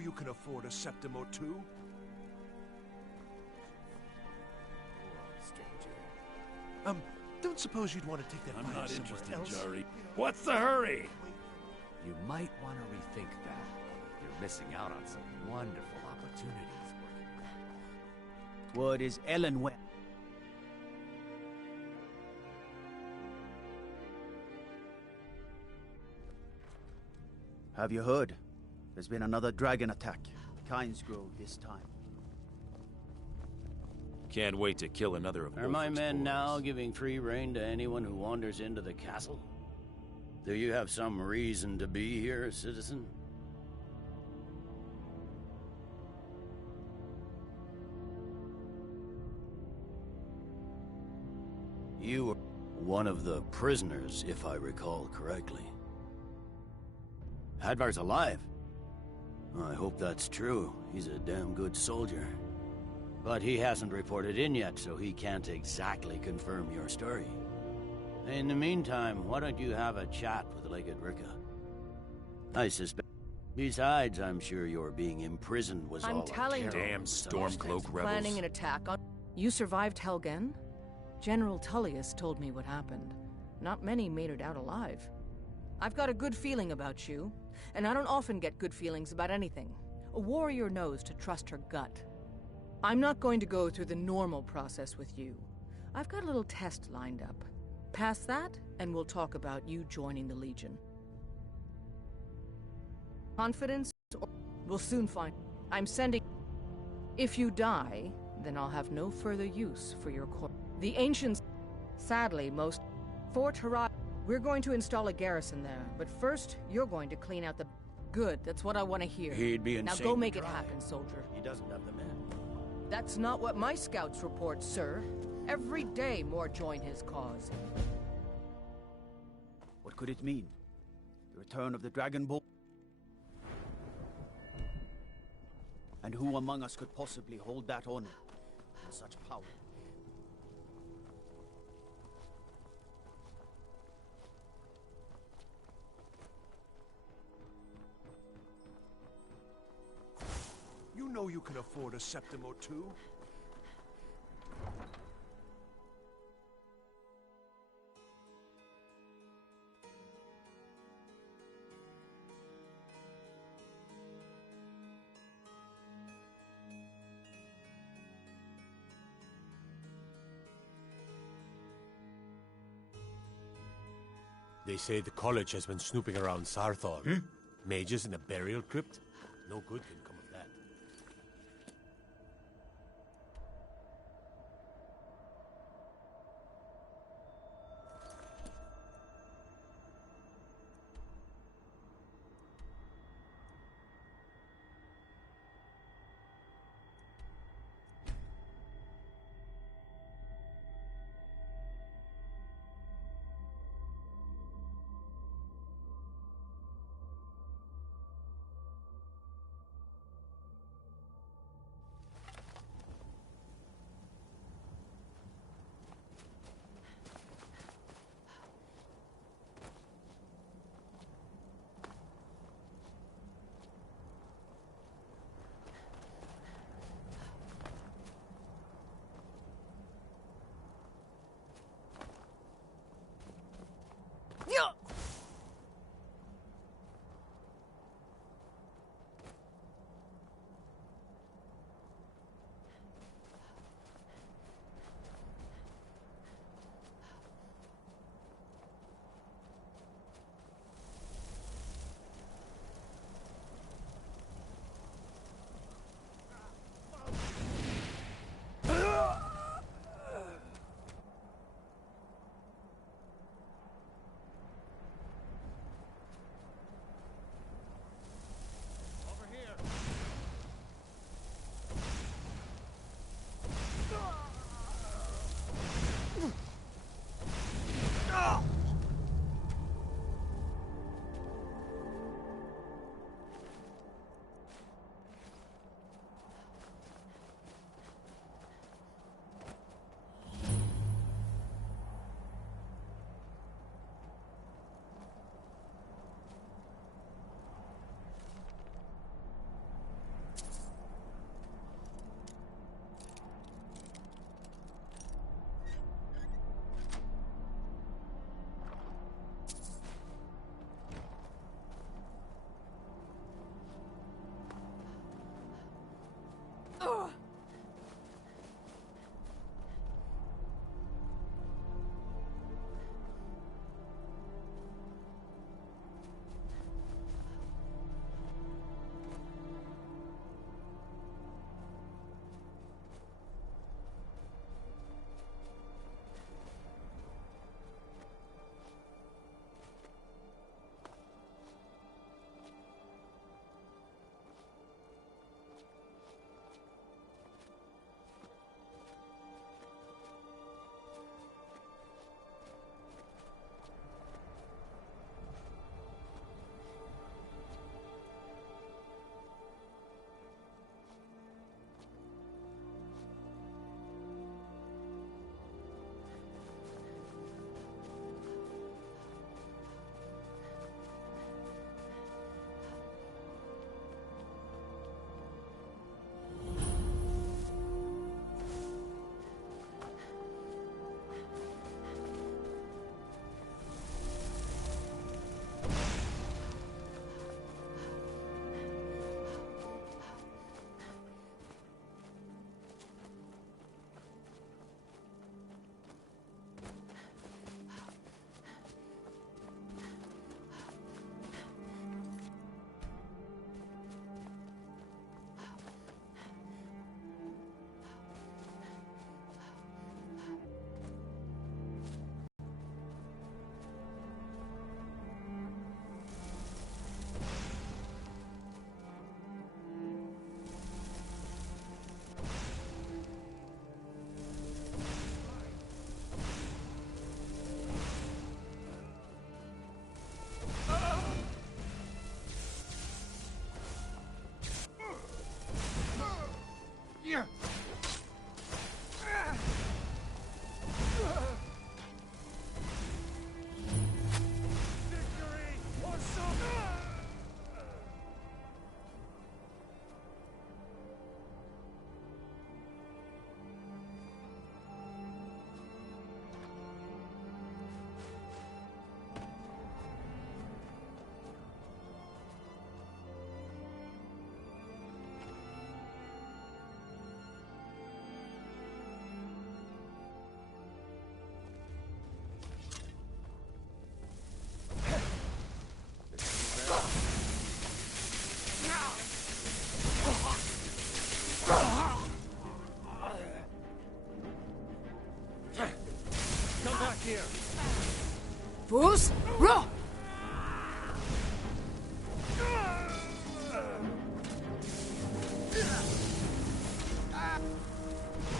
know you can afford a septim or two. Don't suppose you'd want to take that I'm fire not somewhere interested, else? Jari. What's the hurry? You might want to rethink that. You're missing out on some wonderful opportunities working with. Word is Ellen went. Have you heard? There's been another dragon attack. Kynesgrove this time. Can't wait to kill another of Are my Wolford's men boys. now giving free rein to anyone who wanders into the castle? Do you have some reason to be here, citizen? You were one of the prisoners, if I recall correctly. Hadvar's alive. I hope that's true. He's a damn good soldier. But he hasn't reported in yet, so he can't exactly confirm your story. In the meantime, why don't you have a chat with Legate Ricka? I suspect... Besides, I'm sure your being imprisoned was all I'm telling you. Damn Stormcloak rebels. Planning an attack on... You survived Helgen? General Tullius told me what happened. Not many made it out alive. I've got a good feeling about you, and I don't often get good feelings about anything. A warrior knows to trust her gut. I'm not going to go through the normal process with you. I've got a little test lined up. Pass that, and we'll talk about you joining the Legion. Confidence? We'll soon find... I'm sending... If you die, then I'll have no further use for your corpse. The Ancients... Sadly, most... Fort Horizon... We're going to install a garrison there, but first, you're going to clean out the... Good, that's what I want to hear. He'd be Now insane go to make it try. happen, soldier. He doesn't have the men. That's not what my scouts report, sir. Every day more join his cause. What could it mean? The return of the Dragon Ball? And who among us could possibly hold that honor and such power? You know you can afford a septim or two. They say the college has been snooping around Sarthor. Mages in a burial crypt? No good can come of that. Come back here. Fools! Row!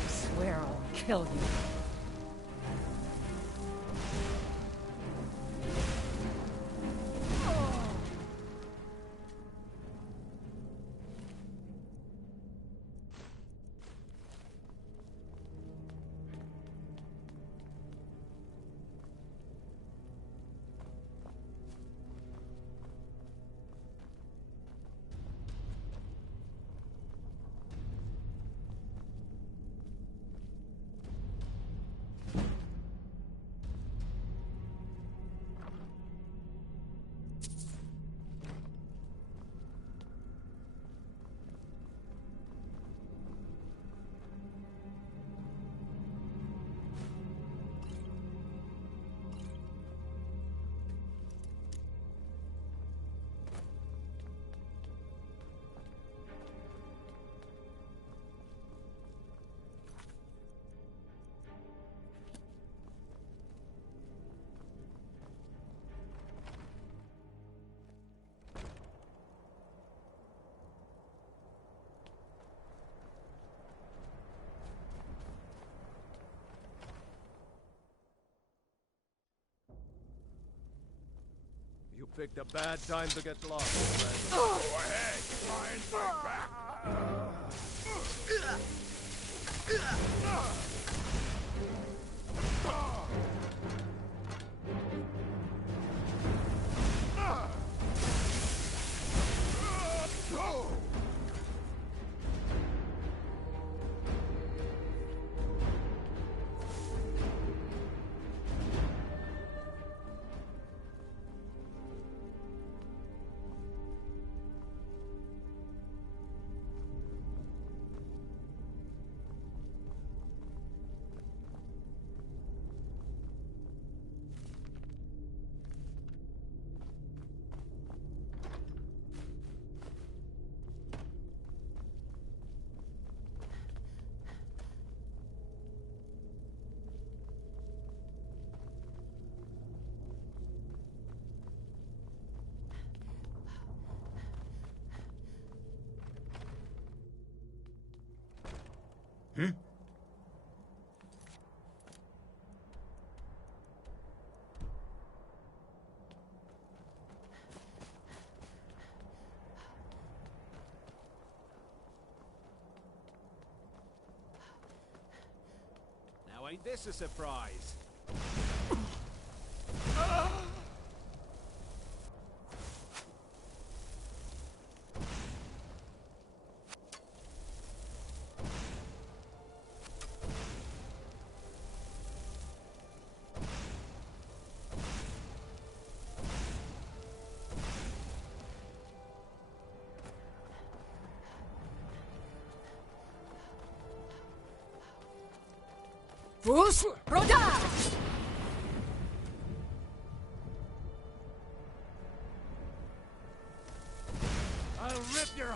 Swear I'll kill you. You picked a bad time to get lost, friend. Go ahead, try and fight back. Now ain't this a surprise? Fools! Roda! I'll rip your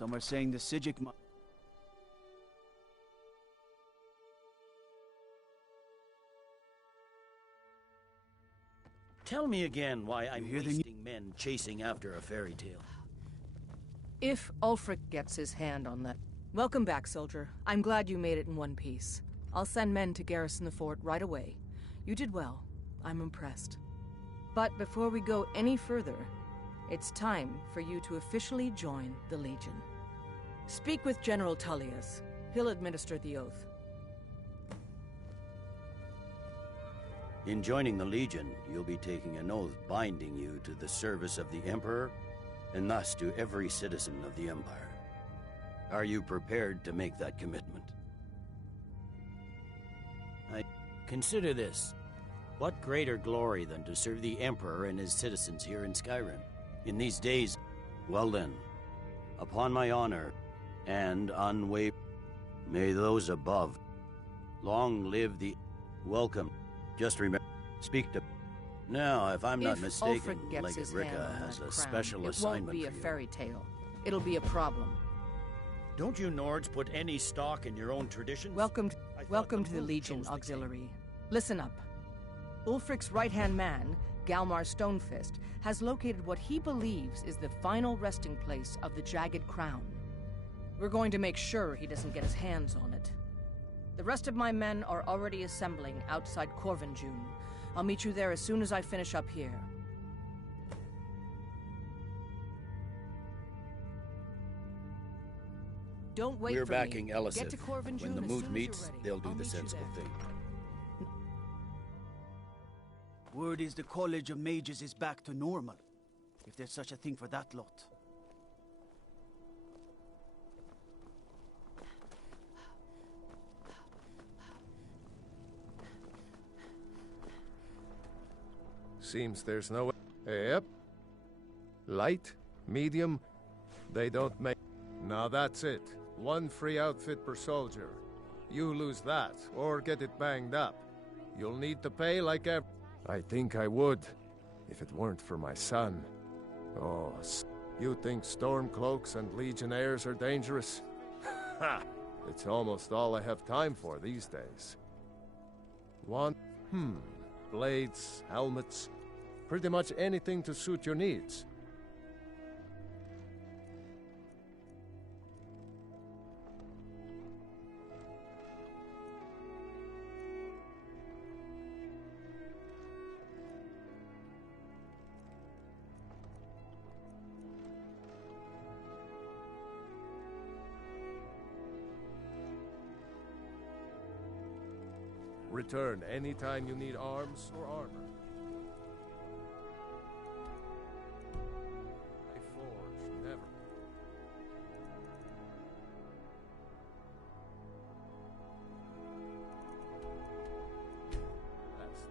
Some are saying the Sijic might... Tell me again why I'm hear the wasting men chasing after a fairy tale. If Ulfric gets his hand on that... Welcome back, soldier. I'm glad you made it in one piece. I'll send men to garrison the fort right away. You did well. I'm impressed. But before we go any further, it's time for you to officially join the Legion. Speak with General Tullius. He'll administer the oath. In joining the Legion, you'll be taking an oath binding you to the service of the Emperor, and thus to every citizen of the Empire. Are you prepared to make that commitment? Consider this. What greater glory than to serve the Emperor and his citizens here in Skyrim? In these days, well then, upon my honor and unwavering, may those above long live the welcome. Just remember, speak to... Now, if I'm not mistaken, Ulfric gets his hand Rika on has that a crown, special assignment for you. It won't be a fairy tale. It'll be a problem. Don't you Nords put any stock in your own traditions? Welcome to the Legion Auxiliary. Listen up. Ulfric's right-hand man, Galmar Stonefist, has located what he believes is the final resting place of the Jagged Crown. We're going to make sure he doesn't get his hands on it. The rest of my men are already assembling outside Corvinjune. I'll meet you there as soon as I finish up here. Don't wait We're for backing me. Elisif. Get to Corvinjune When the as mood soon as meets, you're ready. they'll do I'll the meet you sensible there. thing. Word is the College of Mages is back to normal. If there's such a thing for that lot. Seems there's no... Yep. Light, medium, they don't make... Now that's it. One free outfit per soldier. You lose that, or get it banged up. You'll need to pay like ever. I think I would, if it weren't for my son. Oh, you think Stormcloaks and Legionnaires are dangerous? Ha! It's almost all I have time for these days. Blades, helmets, pretty much anything to suit your needs. Return anytime you need arms or armor. I forge, never. That's...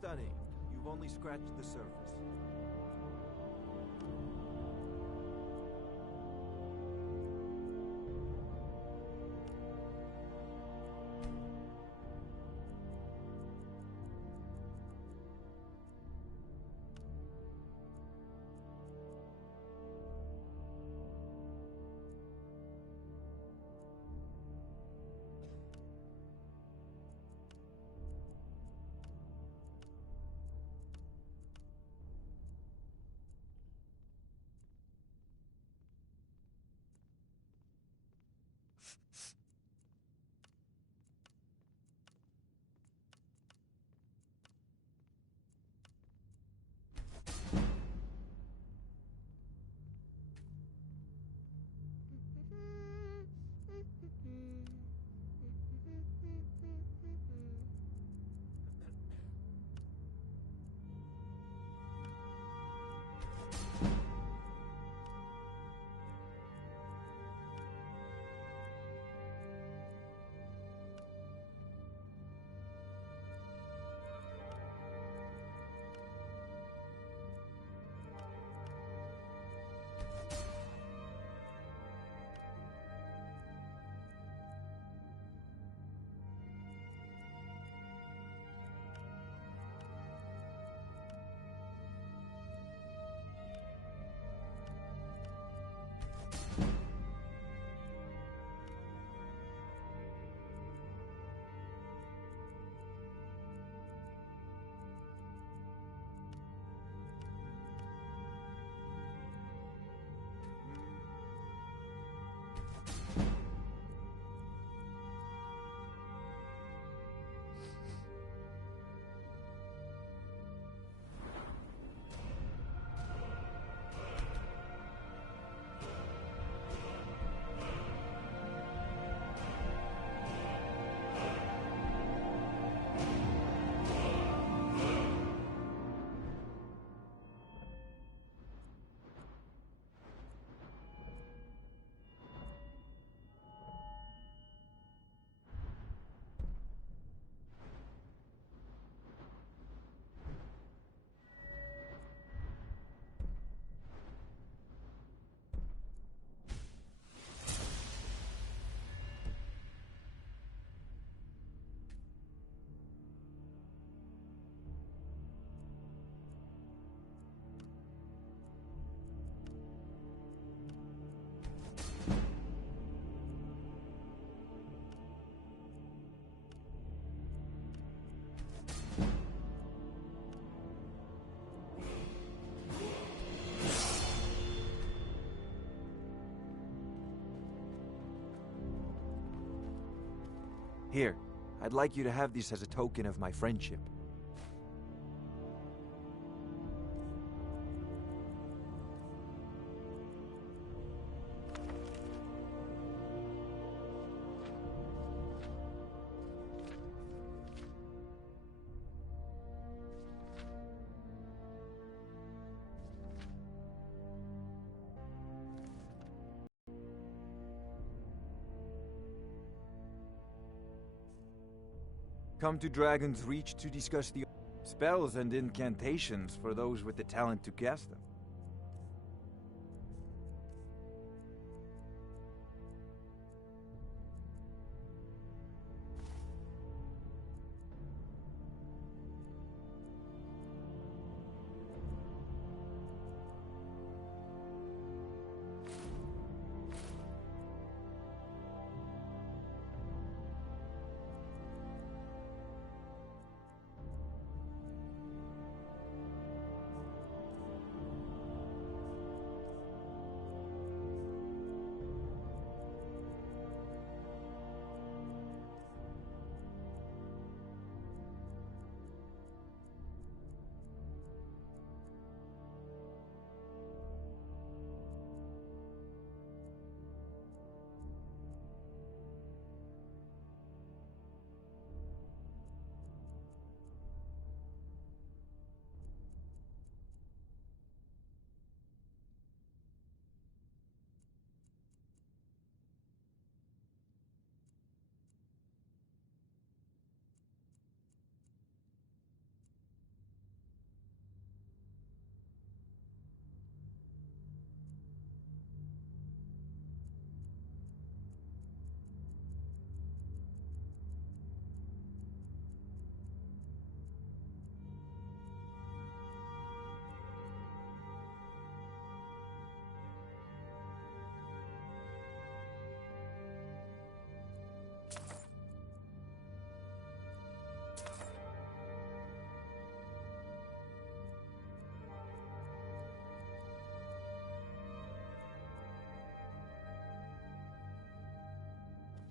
stunning. You've only scratched the surface. Here, I'd like you to have this as a token of my friendship. Come to Dragon's Reach to discuss the spells and incantations for those with the talent to cast them.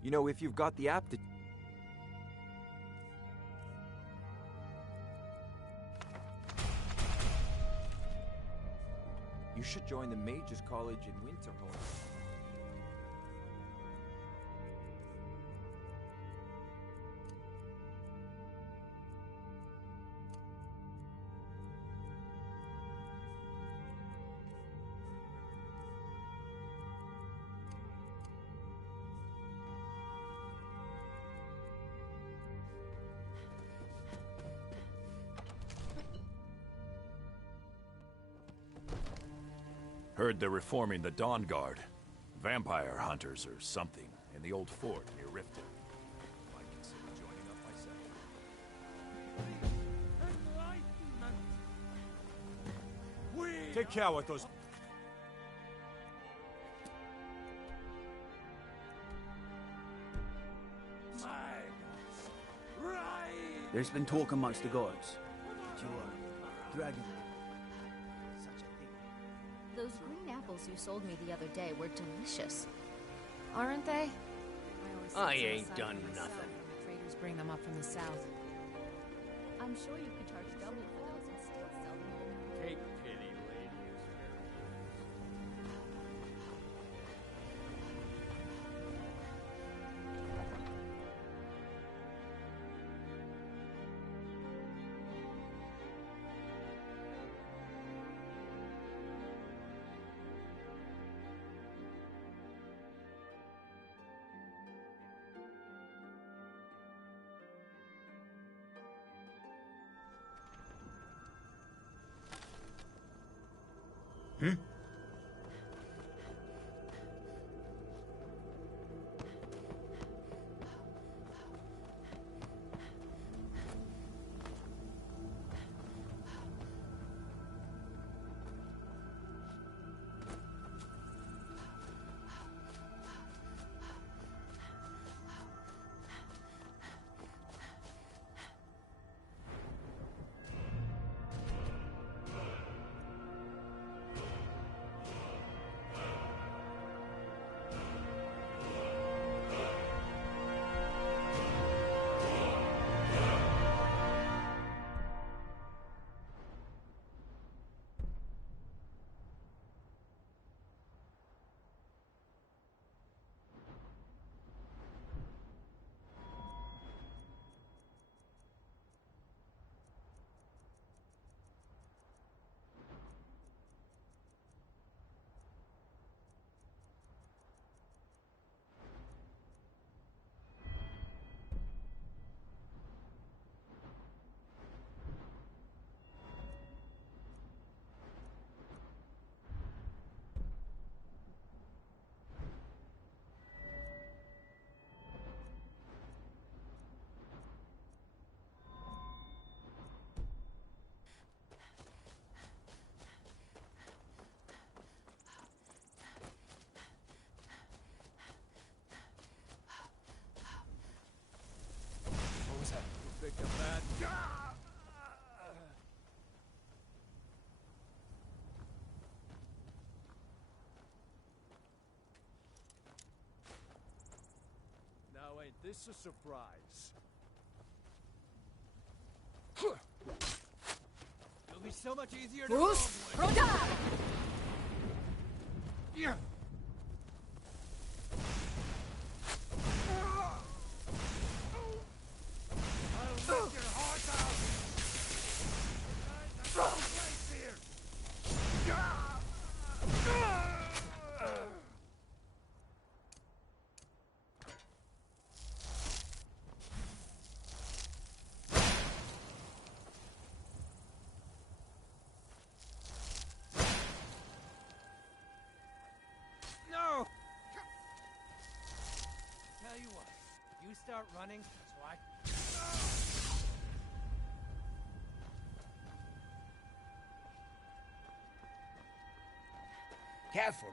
You know, if you've got the aptitude. You should join the Mage's College in Winterhold. Heard they're reforming the Dawn Guard. Vampire hunters or something in the old fort near Riften. Might consider joining up myself. Take care with those. There's been talk amongst the gods. That you are dragon. Such a thing. Those green apples you sold me the other day were delicious. Aren't they? I ain't done nothing. Traders bring them up from the south. I'm sure you could charge double for those and still sell them. Take pity, lady. Now ain't this a surprise? It'll be so much easier to Yeah. I'll make your heart out. Place here. No! Tell you what, you start running, so I... Careful.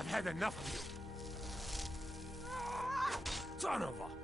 I've had enough of you. Son of a...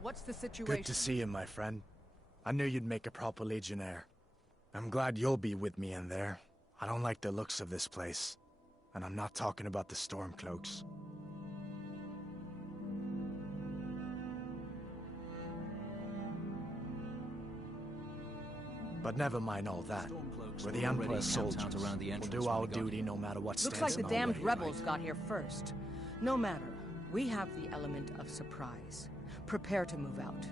What's the situation? Good to see you, my friend. I knew you'd make a proper legionnaire. I'm glad you'll be with me in there. I don't like the looks of this place. And I'm not talking about the Stormcloaks. But never mind all that. We're the Emperor's soldiers. We'll do our duty no matter what stands in our way. Looks like the damned rebels got here first. No matter. We have the element of surprise. Prepare to move out.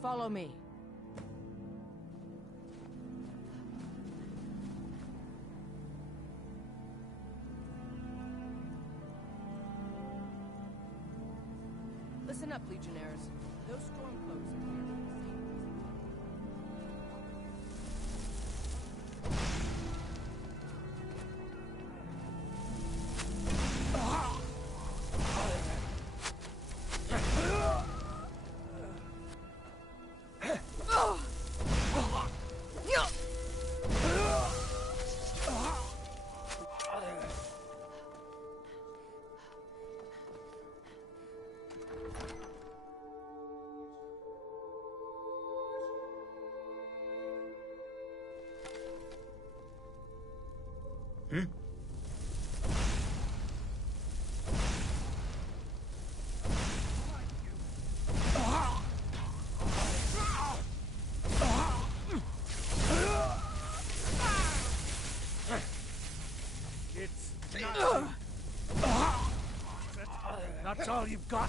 Follow me. Listen up, Legionnaires. Those Stormcloaks are here. That's all you've got.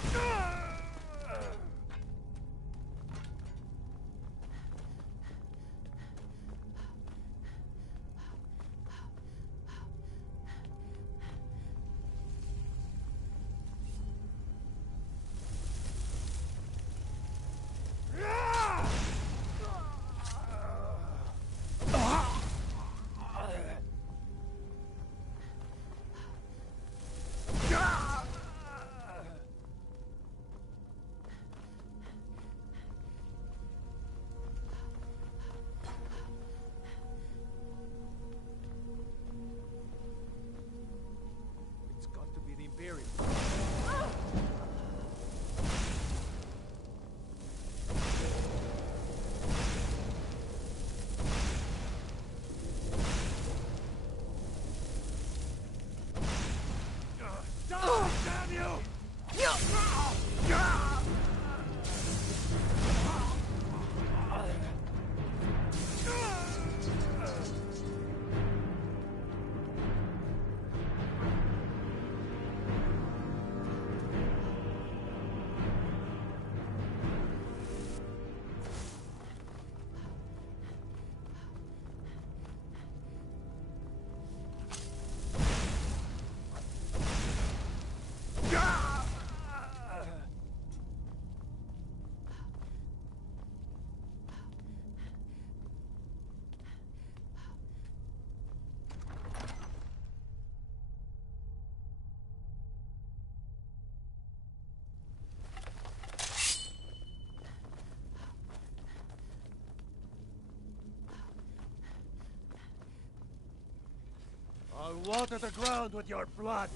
I'll water the ground with your blood.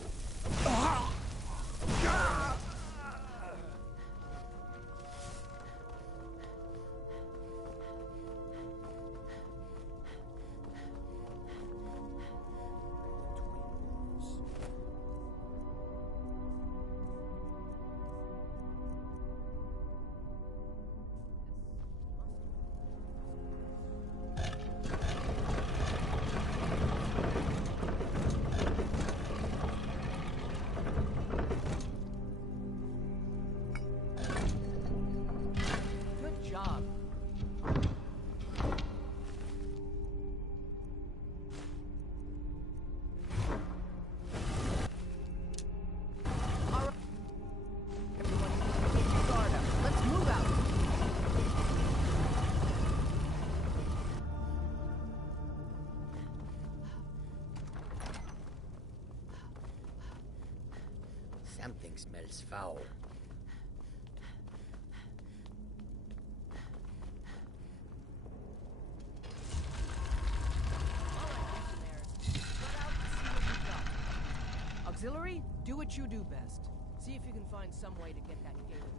Something smells foul. Auxiliary, do what you do best. See if you can find some way to get that gate open.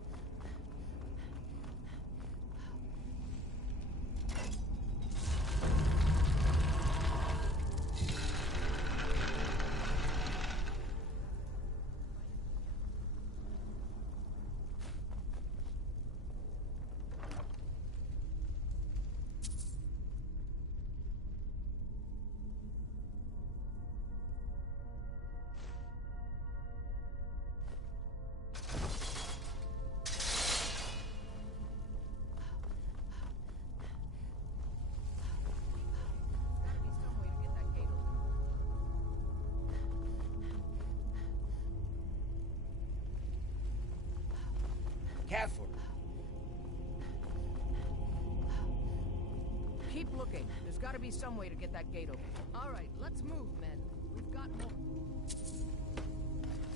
Careful. Keep looking. There's got to be some way to get that gate open. All right, let's move, men. We've got more.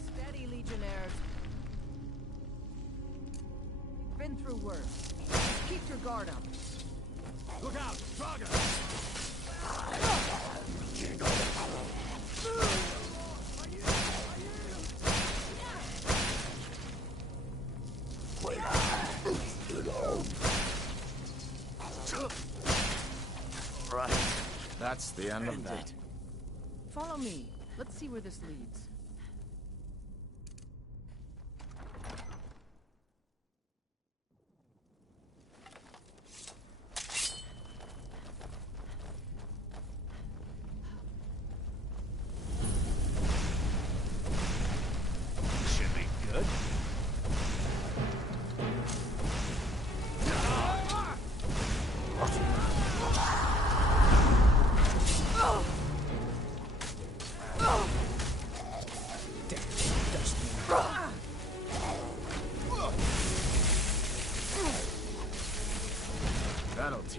Steady, Legionnaires. Been through worse. Keep your guard up. Look out! Draga! Right. That's the end of that. Follow me. Let's see where this leads.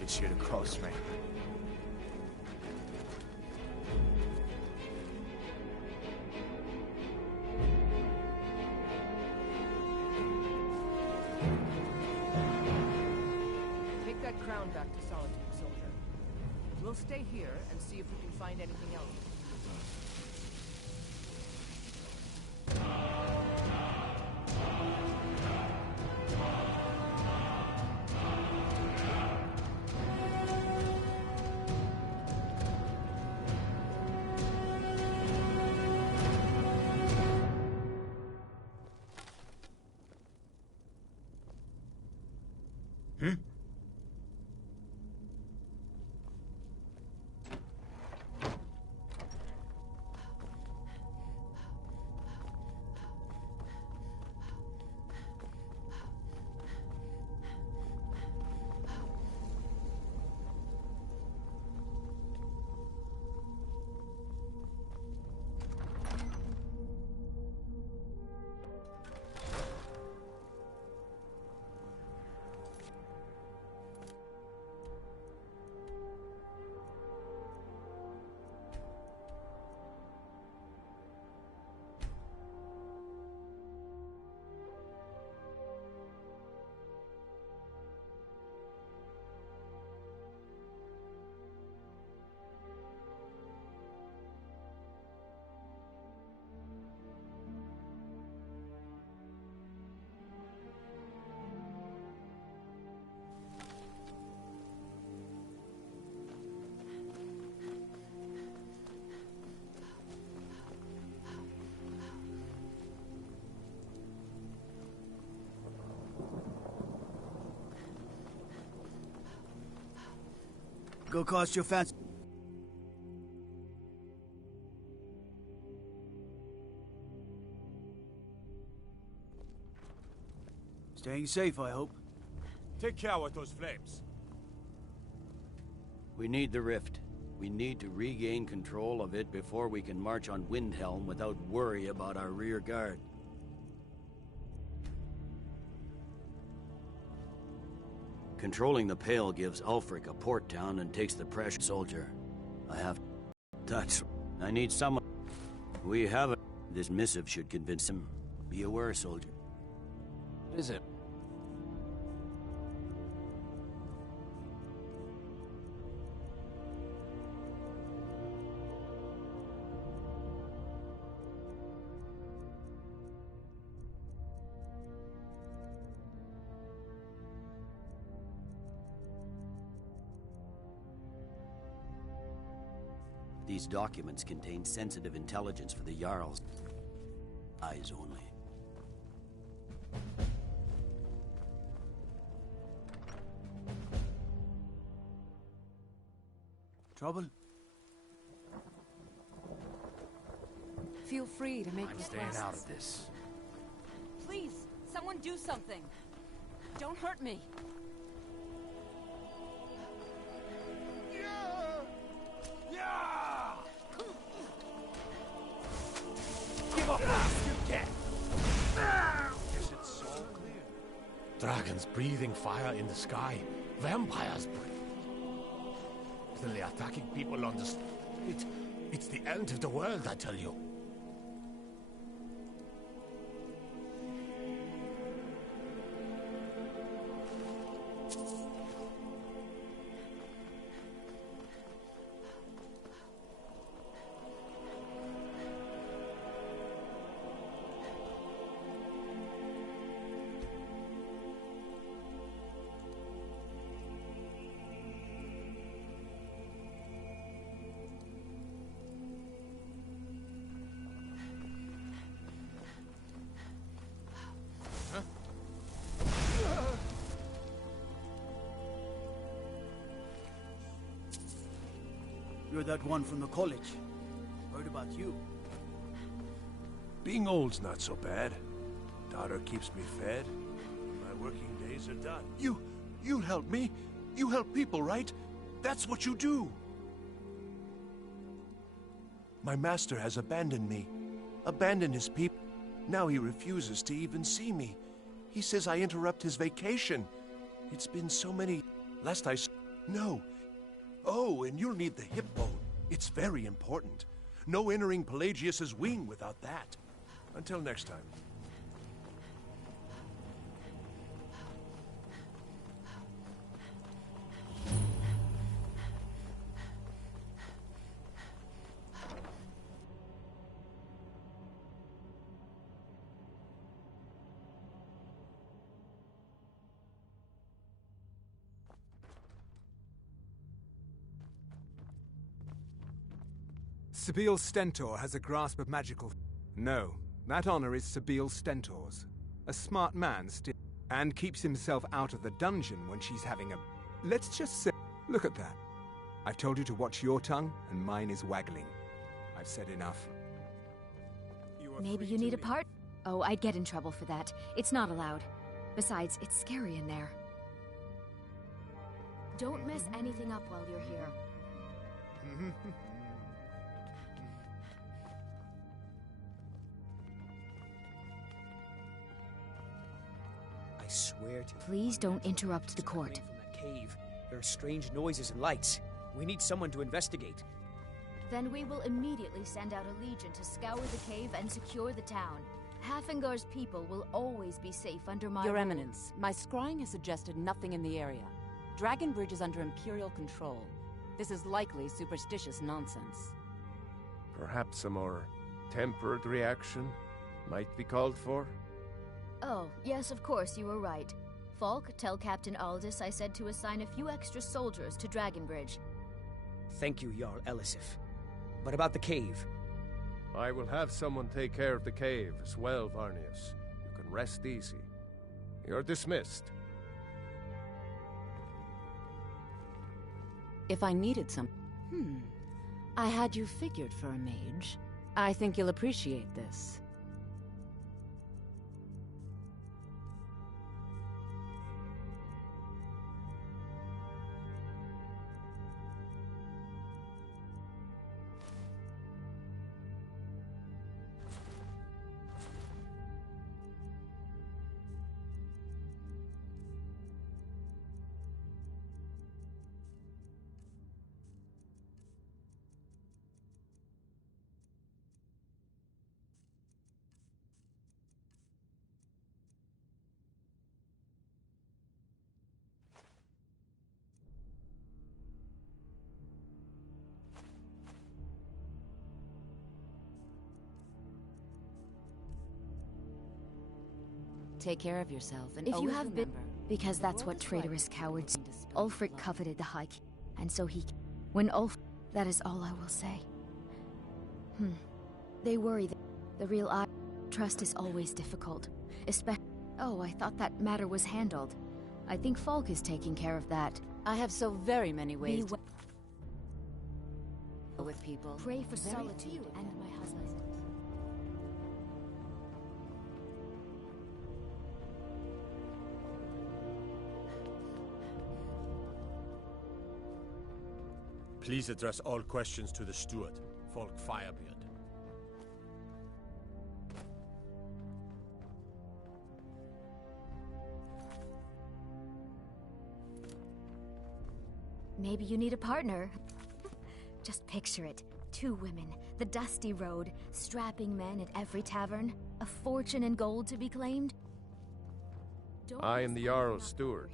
wanted you to cross me. Take that crown back to Solitude, soldier. We'll stay here and see if we can find anything else. Go cast your fancy. Staying safe, I hope. Take care with those flames. We need the rift. We need to regain control of it before we can march on Windhelm without worry about our rear guard. Controlling the Pale gives Ulfric a port town and takes the pressure. Soldier, I need someone. We have it. This missive should convince him. Be aware, soldier. What is it? These documents contain sensitive intelligence for the Jarls. Eyes only. Trouble? Feel free to make I'm requests. staying out of this. Please, someone do something. Don't hurt me. Give up! You can! Guess it's all clear. Dragons breathing fire in the sky. Vampires constantly attacking people on the street. It's the end of the world, I tell you. You're that one from the college. Heard about you. Being old's not so bad. Daughter keeps me fed. My working days are done. You help me. You help people, right? That's what you do. My master has abandoned me. Abandoned his people. Now he refuses to even see me. He says I interrupt his vacation. It's been so many... No. Oh, and you'll need the hip bone. It's very important. No entering Pelagius's wing without that. Until next time. Sabile Stentor has a grasp of magical... No, that honor is Sabile Stentor's. A smart man still... and keeps himself out of the dungeon when she's having a... Let's just say... Look at that. I've told you to watch your tongue, and mine is waggling. I've said enough. Maybe you need a part... Oh, I'd get in trouble for that. It's not allowed. Besides, it's scary in there. Don't mess anything up while you're here. I swear to you. Please don't interrupt the court. From that cave, there are strange noises and lights. We need someone to investigate. Then we will immediately send out a legion to scour the cave and secure the town. Hafingar's people will always be safe under my Your rule. Eminence, my scrying has suggested nothing in the area. Dragonbridge is under Imperial control. This is likely superstitious nonsense. Perhaps a more tempered reaction might be called for? Oh, yes, of course, you were right. Falk, tell Captain Aldous I said to assign a few extra soldiers to Dragonbridge. Thank you, Jarl Elisif. But about the cave? I will have someone take care of the cave as well, Varnius. You can rest easy. You're dismissed. If I needed some... I had you figured for a mage. I think you'll appreciate this. Take care of yourself, and If you have been... remember, Because that's what traitorous cowards... Ulfric coveted the high... And so he... When Ulf... That is all I will say. They worry that... The real trust is always difficult. Especially... Oh, I thought that matter was handled. I think Falk is taking care of that. I have so very many ways to... with people. Pray for solitude and my husband. Please address all questions to the steward, Falk Firebeard. Maybe you need a partner. Just picture it. 2 women, the dusty road, strapping men at every tavern, a fortune in gold to be claimed. I am the Jarl's steward.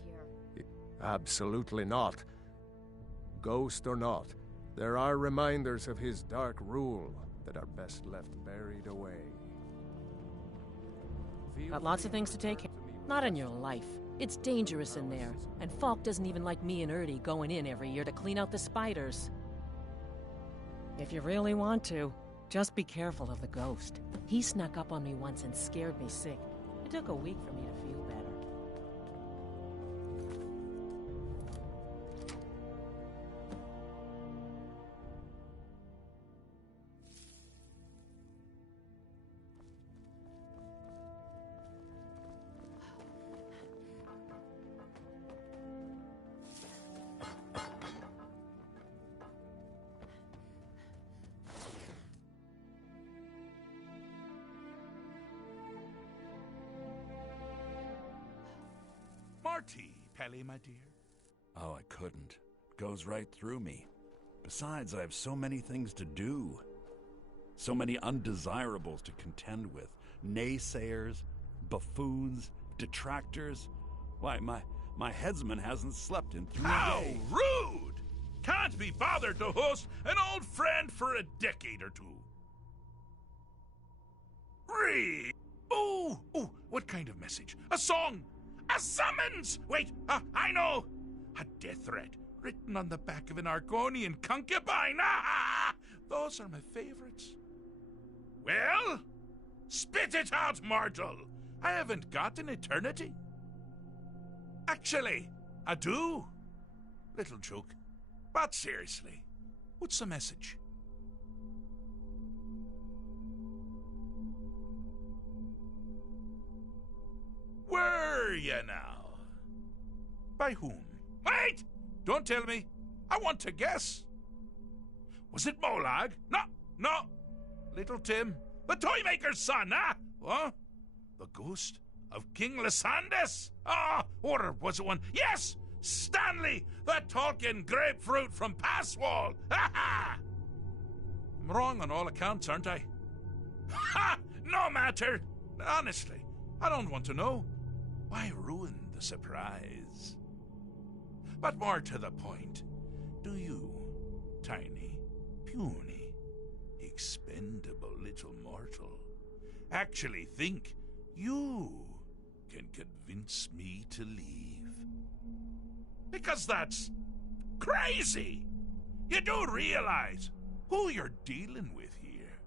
Absolutely not. Ghost or not, there are reminders of his dark rule that are best left buried away. Got lots of things to take care of. Not in your life. It's dangerous in there, and Falk doesn't even like me and Erdy going in every year to clean out the spiders. If you really want to, just be careful of the ghost. He snuck up on me once and scared me sick. It took a week for me to feel better. Marty, Pelly, my dear. Oh, I couldn't. goes right through me. Besides, I have so many things to do. So many undesirables to contend with. Naysayers, buffoons, detractors. Why, my headsman hasn't slept in 3 days. How rude! Can't be bothered to host an old friend for a decade or two. Read! Oh, what kind of message? A song? A summons! Wait, I know! A death threat written on the back of an Argonian concubine. Ah, those are my favorites. Well, spit it out, mortal. I haven't got an eternity. Actually, I do. Little joke. But seriously, what's the message? Were you now? By whom? Wait! Don't tell me. I want to guess. Was it Molag? No. Little Tim, the Toymaker's son, huh? What? The ghost of King Lysandas? Or was it one? Yes! Stanley, the talking grapefruit from Passwall! Ha! I'm wrong on all accounts, aren't I? Ha! No matter! Honestly, I don't want to know. Why ruin the surprise? But more to the point, do you, tiny, puny, expendable little mortal, actually think you can convince me to leave? Because that's crazy! You do realize who you're dealing with here.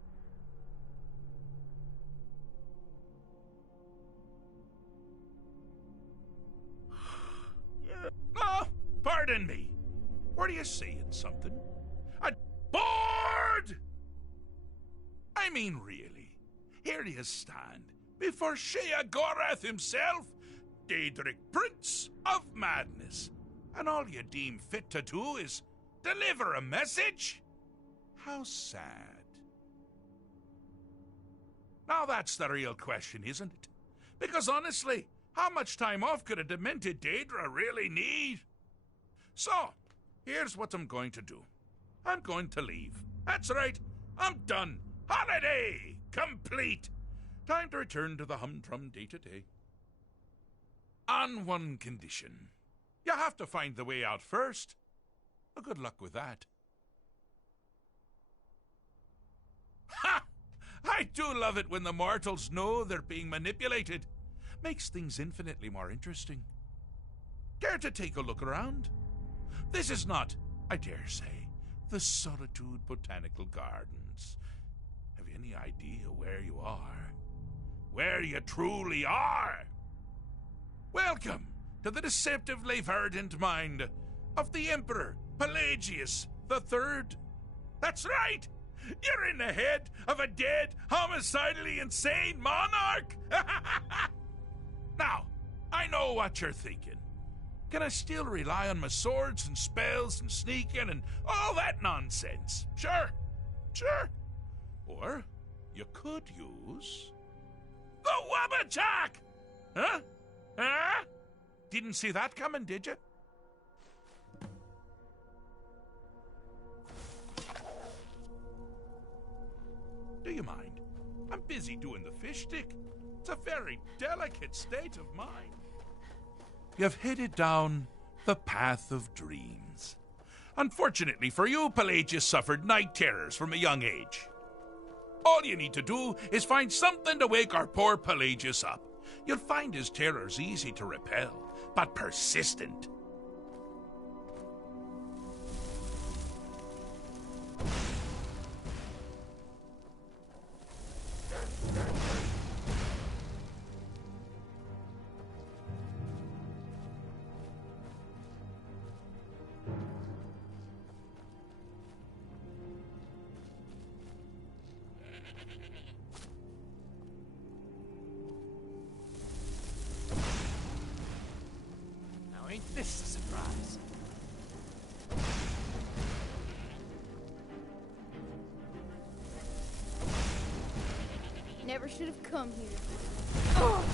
Oh, pardon me. Were you saying something? Bored! I mean, really, here you stand before Sheogorath himself, Daedric Prince of Madness, and all you deem fit to do is deliver a message? How sad. Now that's the real question, isn't it? Because honestly, how much time off could a demented Daedra really need? So, here's what I'm going to do. I'm going to leave. That's right, I'm done. Holiday complete. Time to return to the humdrum day-to-day. On one condition. You have to find the way out first. Well, good luck with that. Ha! I do love it when the mortals know they're being manipulated. Makes things infinitely more interesting. Care to take a look around? This is not, I dare say, the Solitude Botanical Gardens. Have you any idea where you are? Where you truly are? Welcome to the deceptively verdant mind of the Emperor Pelagius III. That's right! You're in the head of a dead, homicidally insane monarch! Now, I know what you're thinking. Can I still rely on my swords and spells and sneaking and all that nonsense? Sure. Or you could use the Wabbajack! Huh? Didn't see that coming, did you? Do you mind? I'm busy doing the fish stick. It's a very delicate state of mind. You've headed down the path of dreams. Unfortunately for you, Pelagius suffered night terrors from a young age. All you need to do is find something to wake our poor Pelagius up. You'll find his terrors easy to repel, but persistent. Ain't this a surprise? Never should have come here. Oh!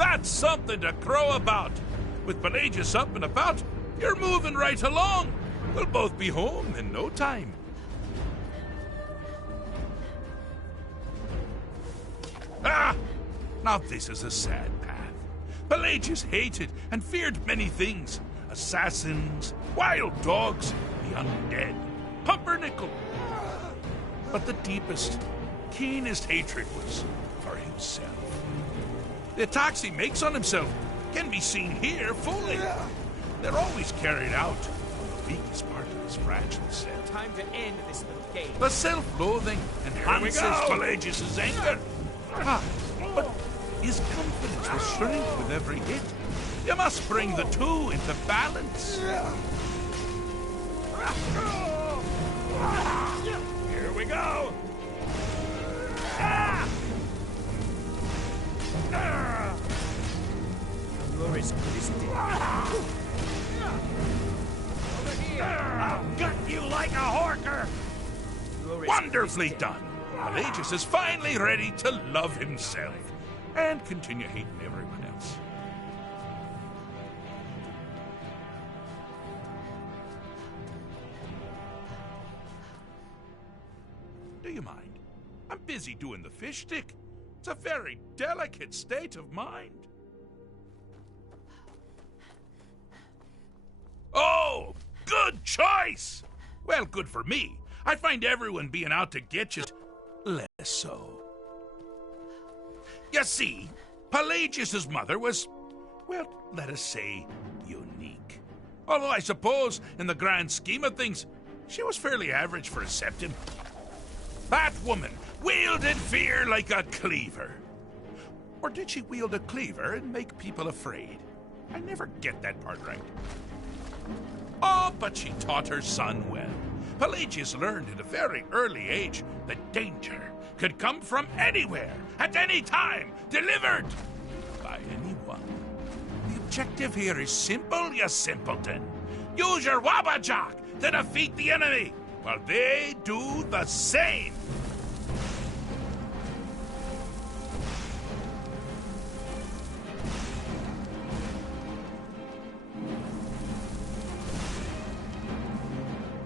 That's something to crow about. With Pelagius up and about, you're moving right along. We'll both be home in no time. Ah! Now this is a sad path. Pelagius hated and feared many things. Assassins, wild dogs, the undead, pumpernickel. But the deepest, keenest hatred was for himself. The attacks he makes on himself can be seen here fully. They're always carried out on the weakest part of his fragile self. Time to end this little game. The self-loathing enhances Pelagius' anger. Ah, but his confidence will shrink with every hit. You must bring the two into balance. Here we go. You're as good as dead. Over here. I'll gut you like a horker. Wonderfully done. Pelagius is finally ready to love himself and continue hating everyone else. Do you mind? I'm busy doing the fish stick. It's a very delicate state of mind. Oh, good choice! Well, good for me. I find everyone being out to get you less so. You see, Pelagius' mother was, well, let us say, unique. Although I suppose, in the grand scheme of things, she was fairly average for a septim. That woman wielded fear like a cleaver. Or did she wield a cleaver and make people afraid? I never get that part right. Oh, but she taught her son well. Pelagius learned at a very early age that danger could come from anywhere, at any time, delivered by anyone. The objective here is simple, you simpleton. Use your wabajak to defeat the enemy, while they do the same.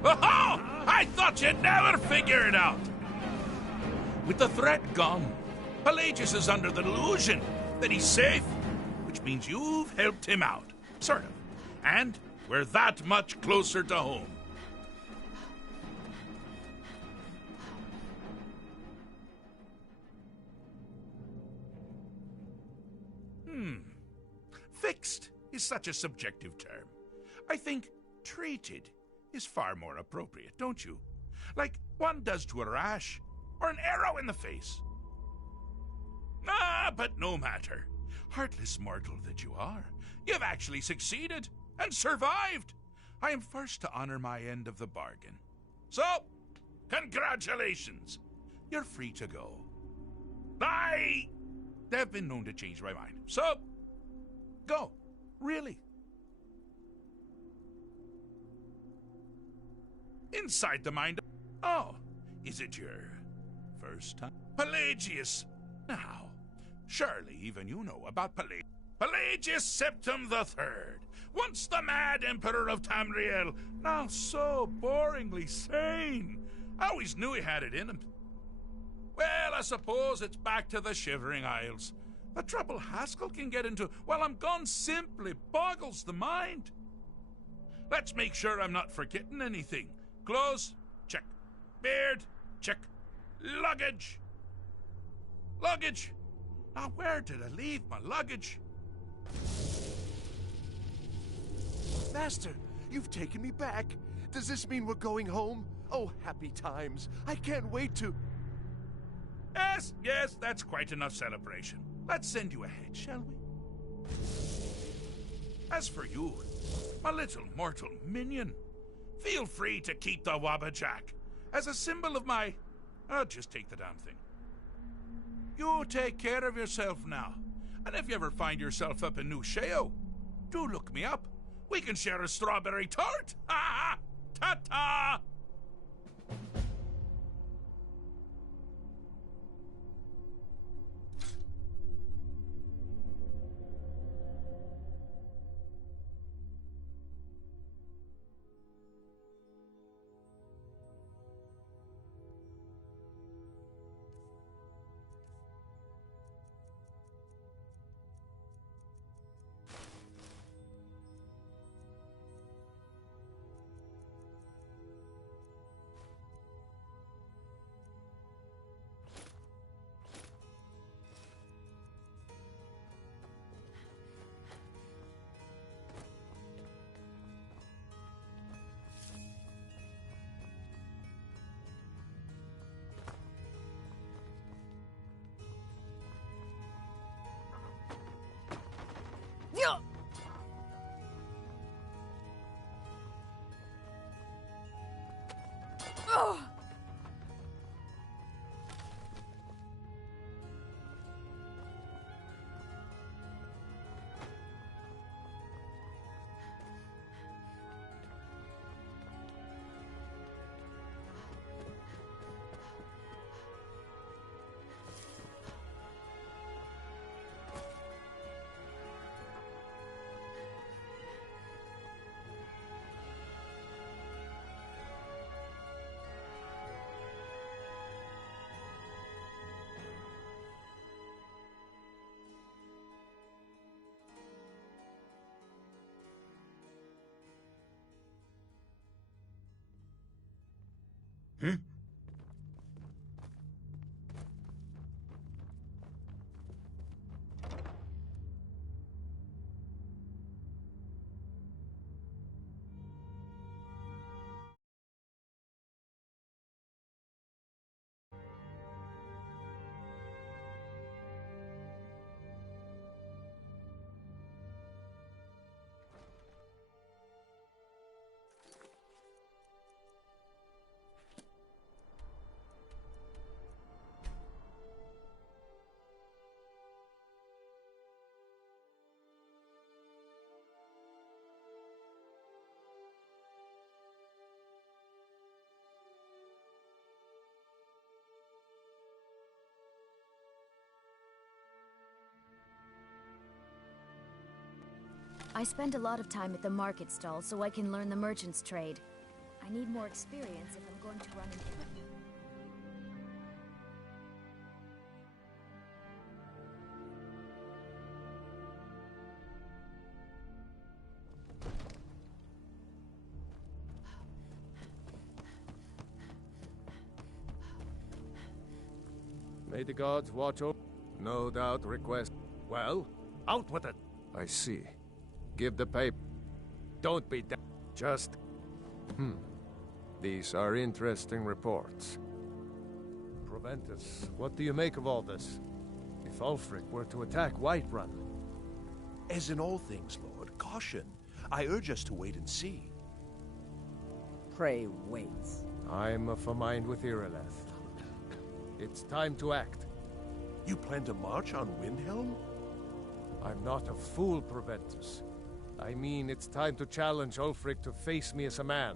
Oh, I thought you'd never figure it out. With the threat gone, Pelagius is under the delusion that he's safe, which means you've helped him out, sort of. And we're that much closer to home. Fixed is such a subjective term. I think treated is far more appropriate, don't you? Like one does to a rash or an arrow in the face. Ah, but no matter. Heartless mortal that you are, you've actually succeeded and survived. I am first to honor my end of the bargain. So, congratulations. You're free to go. They've been known to change my mind. So, go. Really. Inside the mind. Oh, is it your first time? Pelagius. Now, surely even you know about Pelagius. Pelagius Septim III, once the mad emperor of Tamriel, now so boringly sane. I always knew he had it in him. Well, I suppose it's back to the Shivering Isles. The trouble Haskell can get into while I'm gone simply boggles the mind. Let's make sure I'm not forgetting anything. Clothes, check. Beard, check. Luggage. Luggage. Now, where did I leave my luggage? Master, you've taken me back. Does this mean we're going home? Oh, happy times. I can't wait to... Yes, that's quite enough celebration. Let's send you ahead, shall we? As for you, my little mortal minion, feel free to keep the Wabajak as a symbol of my... just take the damn thing. You take care of yourself now. And if you ever find yourself up in New Sheo, do look me up. We can share a strawberry tart. Ha ha! Ta-ta! I spend a lot of time at the market stall so I can learn the merchant's trade. I need more experience if I'm going to run an inn. May the gods watch over. No doubt request. Well, out with it. I see. Give the paper. Don't be just. These are interesting reports. Proventus, what do you make of all this? If Ulfric were to attack Whiterun. As in all things, Lord, caution. I urge us to wait and see. Pray wait. I'm of a mind with Irileth. It's time to act. You plan to march on Windhelm? I'm not a fool, Proventus. I mean, it's time to challenge Ulfric to face me as a man,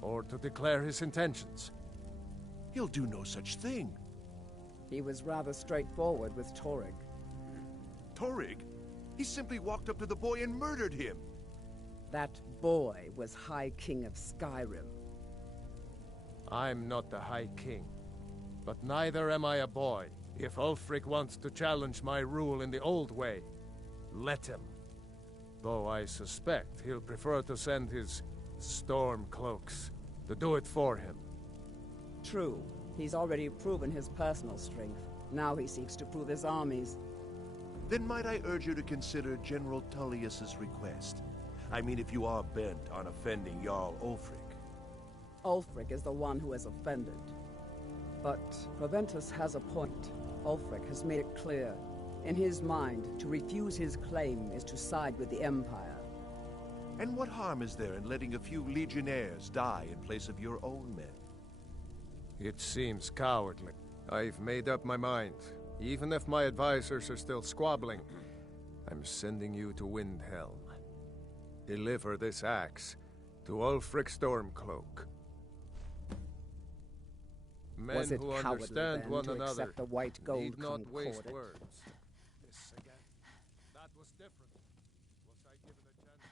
or to declare his intentions. He'll do no such thing. He was rather straightforward with Torrig. Torrig? He simply walked up to the boy and murdered him. That boy was High King of Skyrim. I'm not the High King, but neither am I a boy. If Ulfric wants to challenge my rule in the old way, let him. Though I suspect he'll prefer to send his storm cloaks to do it for him. True. He's already proven his personal strength. Now he seeks to prove his armies. Then might I urge you to consider General Tullius's request? I mean, if you are bent on offending Jarl Ulfric. Ulfric is the one who has offended. But Proventus has a point. Ulfric has made it clear. In his mind, to refuse his claim is to side with the Empire. And what harm is there in letting a few legionnaires die in place of your own men? It seems cowardly. I've made up my mind. Even if my advisors are still squabbling, I'm sending you to Windhelm. Deliver this axe to Ulfric Stormcloak. Men Was it who cowardly understand then one to another accept the white gold need not waste concordant? words. This again. That was different. Was I given a chance?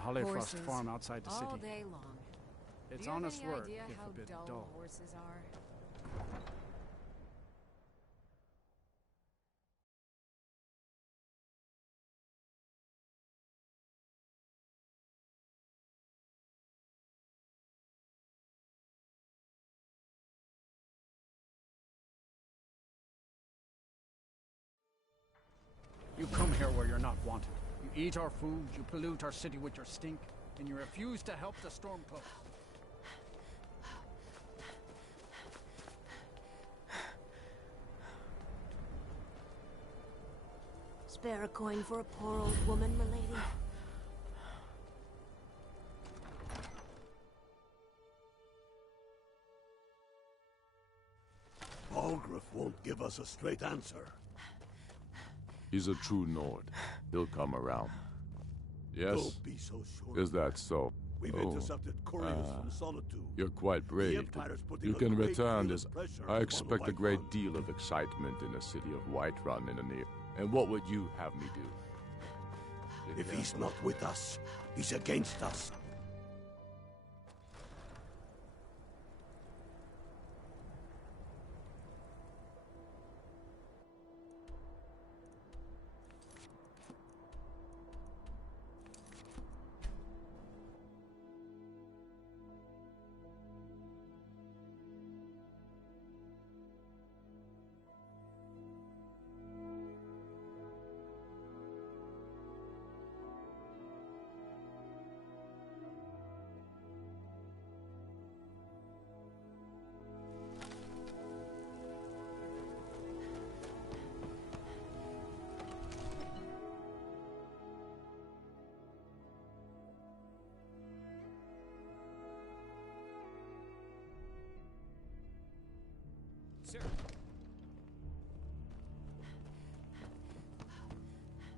Hollyfrost Horses farm outside the city. all day long. It's Do you have honest any work, idea if how a bit dull dull. horses are? You come here where you're not wanted. You eat our food, you pollute our city with your stink, and you refuse to help the Stormcloak. Spare a coin for a poor old woman, milady. Balgruuf won't give us a straight answer. He's a true Nord. He'll come around. Yes? Don't be so sure. Is that so? We've intercepted couriers from Solitude. You're quite brave. Empire's putting You a can great return deal this. of pressure I upon expect the a great Whiterun. deal of excitement in the city of Whiterun in the near. And what would you have me do? If he's not with us, he's against us.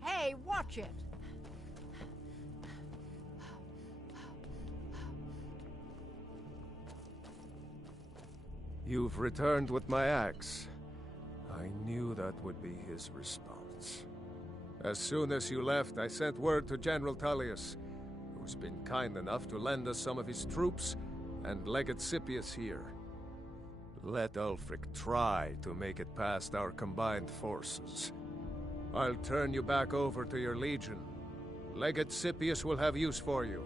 Hey, watch it! You've returned with my axe. I knew that would be his response. As soon as you left, I sent word to General Tullius, who's been kind enough to lend us some of his troops, and Legate Scipius here. Let Ulfric try to make it past our combined forces. I'll turn you back over to your legion. Legate Scipius will have use for you.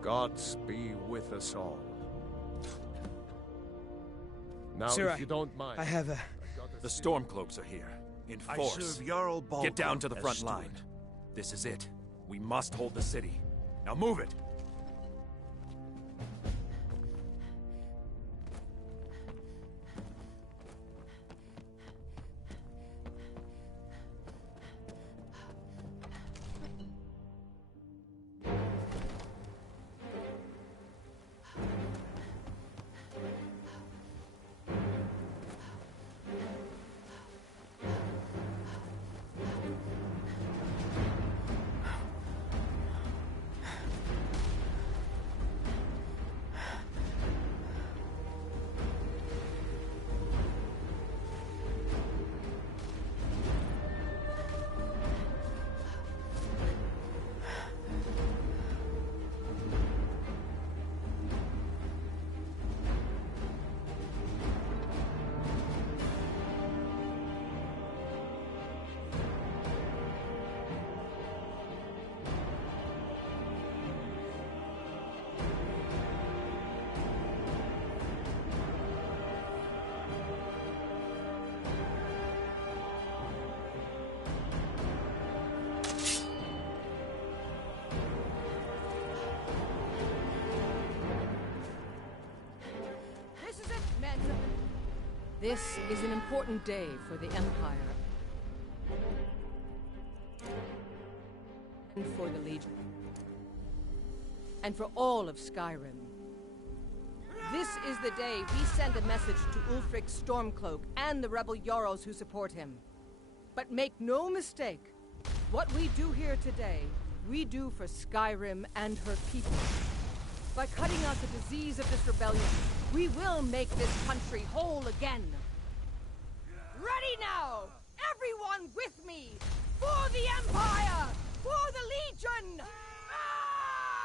Gods be with us all. Now, Sir, if you don't mind... I have a... The Stormcloaks are here, in I force. serve Jarl Balgruuf Get down to the as front steward. line. This is it. We must hold the city. Now move it! This is an important day for the Empire. And for the Legion. And for all of Skyrim. This is the day we send a message to Ulfric Stormcloak and the rebel Jarls who support him. But make no mistake, what we do here today, we do for Skyrim and her people. By cutting out the disease of this rebellion, we will make this country whole again. Ready now! Everyone with me! For the Empire! For the Legion! Ah!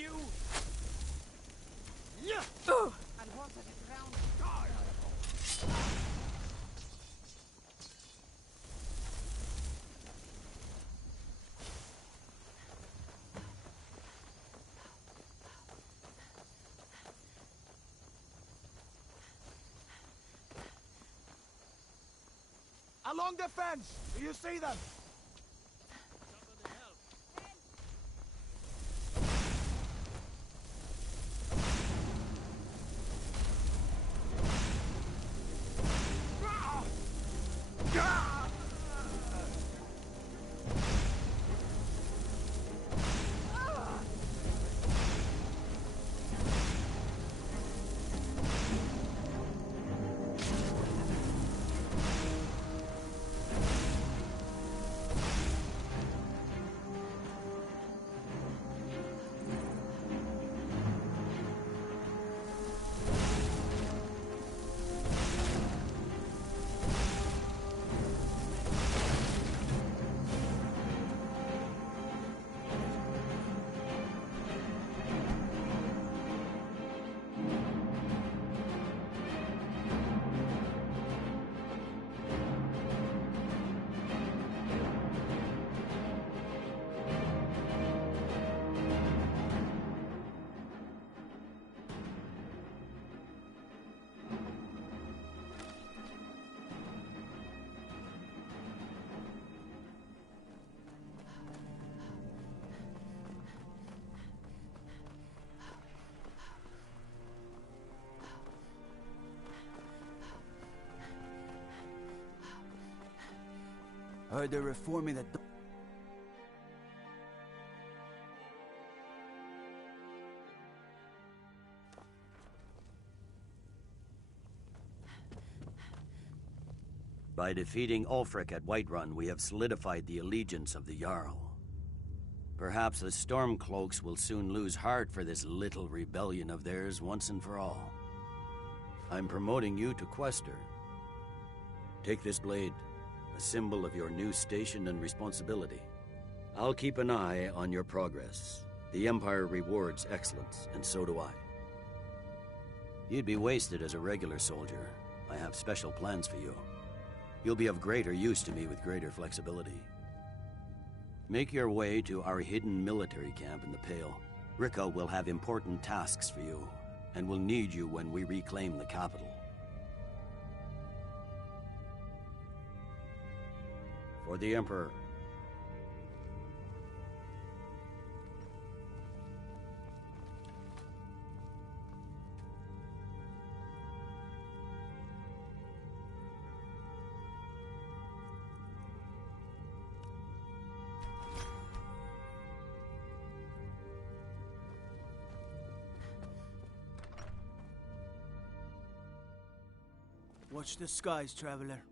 you! Yeah! And once at the ground, guard! Along the fence! Do you see them? Heard they're reforming the... By defeating Ulfric at Whiterun, we have solidified the allegiance of the Jarl. Perhaps the Stormcloaks will soon lose heart for this little rebellion of theirs once and for all. I'm promoting you to Quester. Take this blade, a symbol of your new station and responsibility. I'll keep an eye on your progress. The Empire rewards excellence, and so do I. You'd be wasted as a regular soldier. I have special plans for you. You'll be of greater use to me with greater flexibility. Make your way to our hidden military camp in the Pale. Rika will have important tasks for you, and will need you when we reclaim the capital. For the Emperor. Watch the skies, traveler.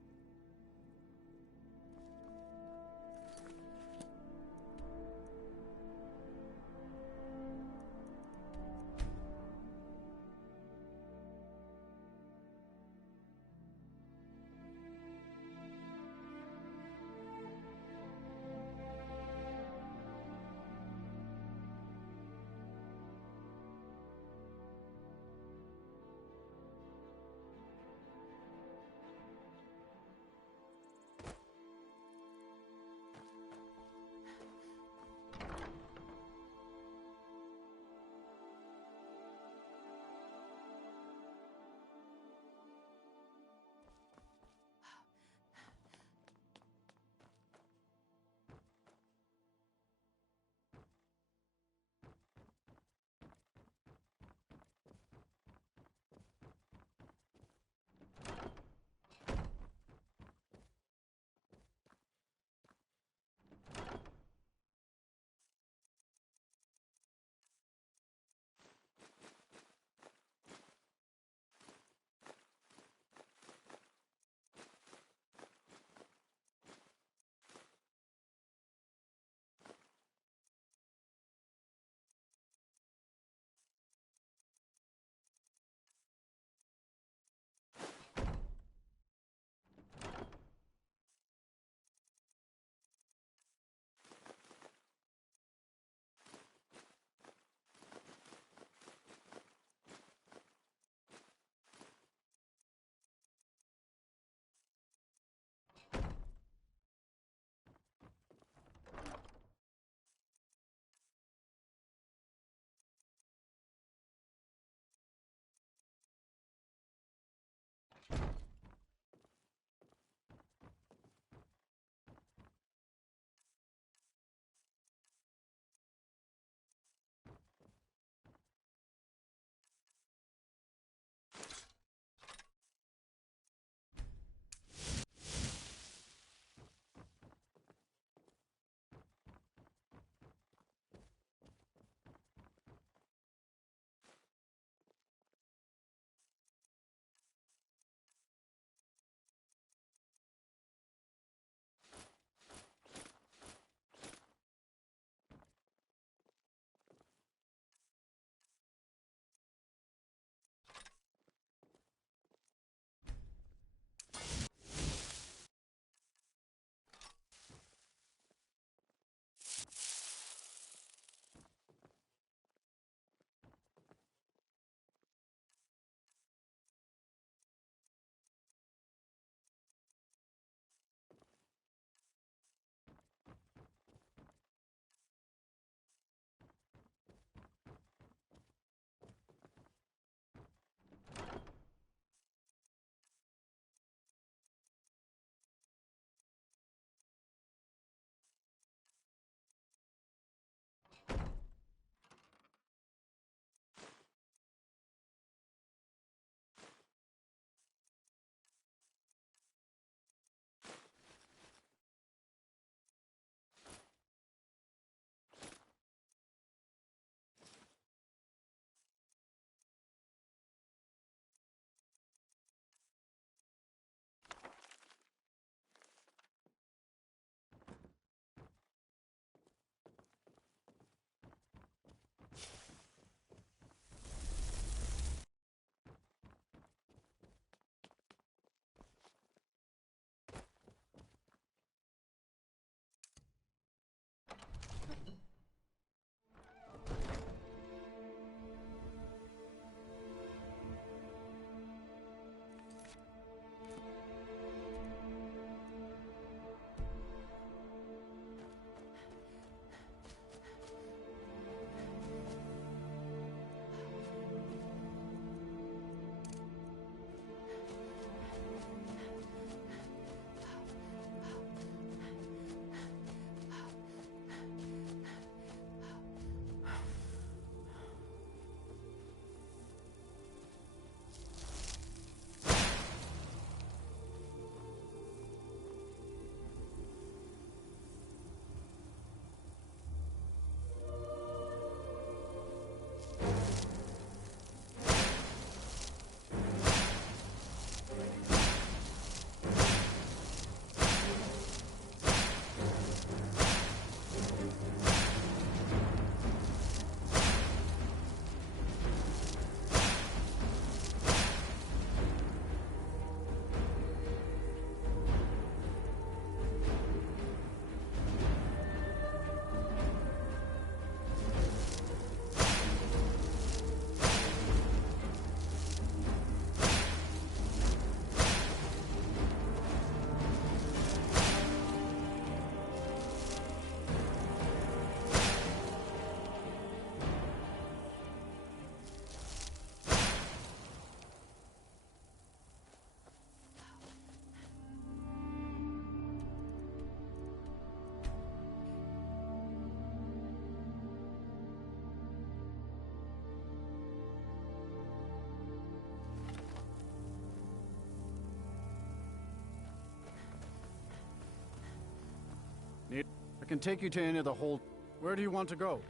can take you to any of the hold. Where do you want to go?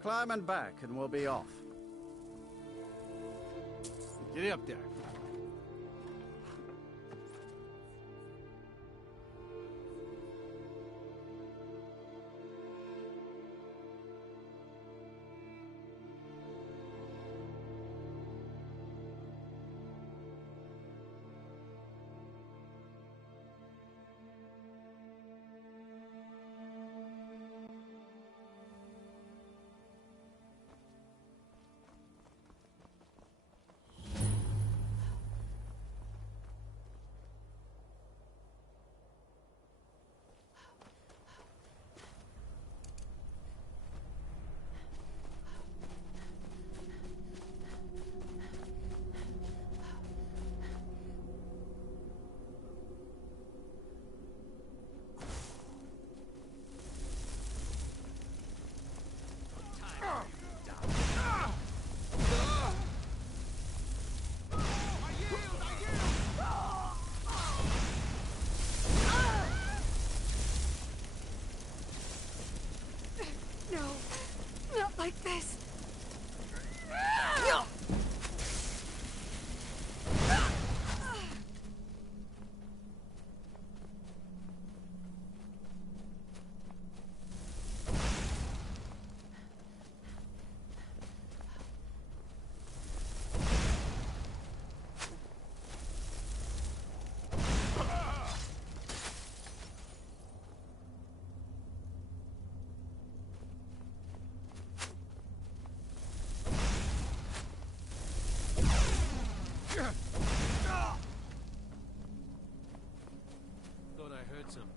Climb and back, and we'll be off. Get up there. Like this. Thought I heard some.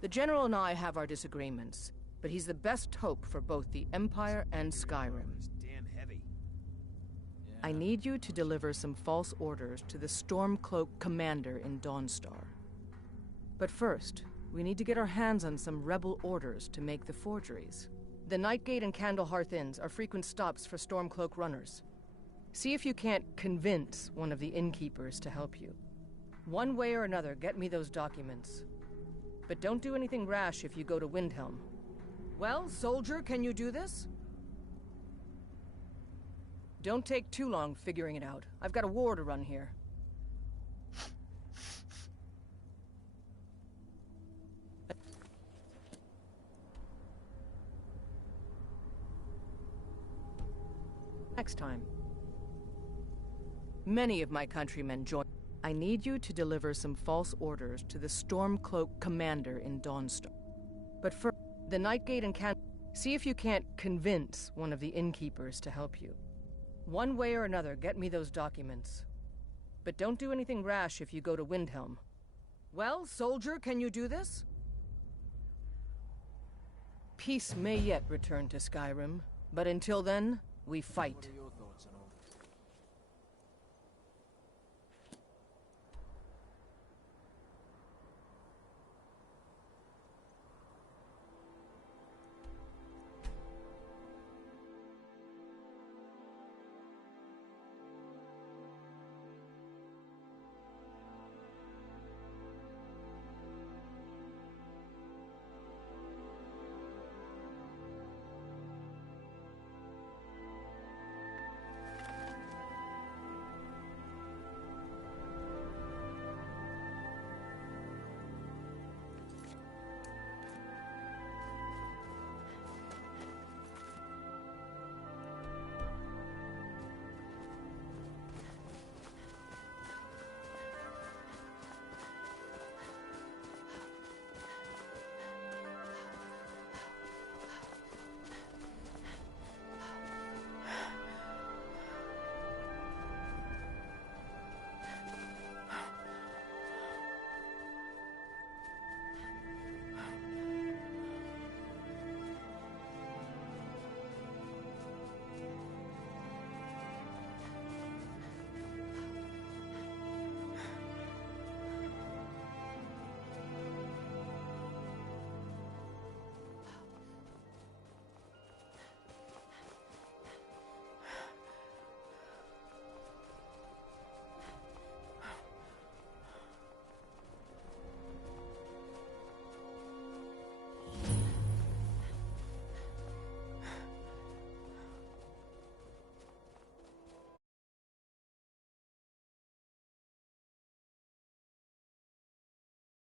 The General and I have our disagreements, but he's the best hope for both the Empire and Skyrim. Damn heavy. I need you to deliver some false orders to the Stormcloak commander in Dawnstar. But first, we need to get our hands on some rebel orders to make the forgeries. The Nightgate and Candlehearth Inns are frequent stops for Stormcloak runners. See if you can't convince one of the innkeepers to help you. One way or another, get me those documents. But don't do anything rash if you go to Windhelm. Well, soldier, can you do this? Don't take too long figuring it out. I've got a war to run here. Next time. Many of my countrymen join. I need you to deliver some false orders to the Stormcloak commander in Dawnstar. But first, the Nightgate and see if you can't convince one of the innkeepers to help you. One way or another, get me those documents. But don't do anything rash if you go to Windhelm. Well, soldier, can you do this? Peace may yet return to Skyrim, but until then, we fight. What are your thoughts on all